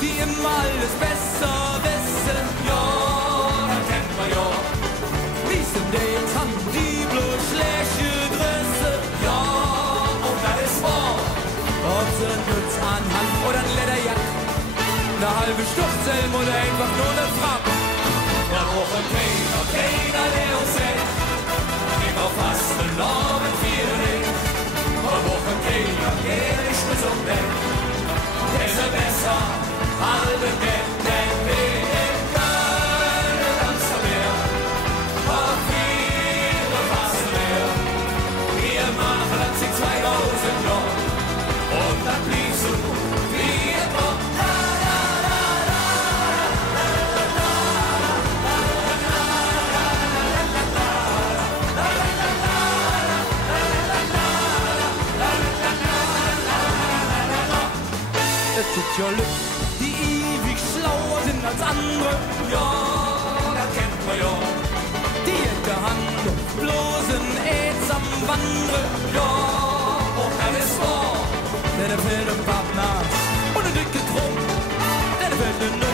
die immer alles besser wissen. Ja, das kennt man ja. Wie sind Dates, haben die bloß schlechte Grüße. Ja, und das ist wahr. Ob sie einen Mütz anhaben oder ein Lederjack, eine halbe Sturzhelm oder einfach nur eine Frack. Da brauchen keiner, der uns hält. Immer fast ein Normen für dich. Da brauchen keiner, der nicht gesund ist. Der ist besser, halbe Bett, denn wir in Köln tanzen wir. Auf viele fassen wir. Wir machen das in 2000 Jahren. Und dann blieb so wie immer. Es gibt ja Leute, die ewig schlauer sind als andere. Ja, das kennt man ja. Die in der Hand bloß ein Aids am Wandre. Ja, auch das ist wahr. Der fällt im Pappnass und ein dicke Drum. Der fällt in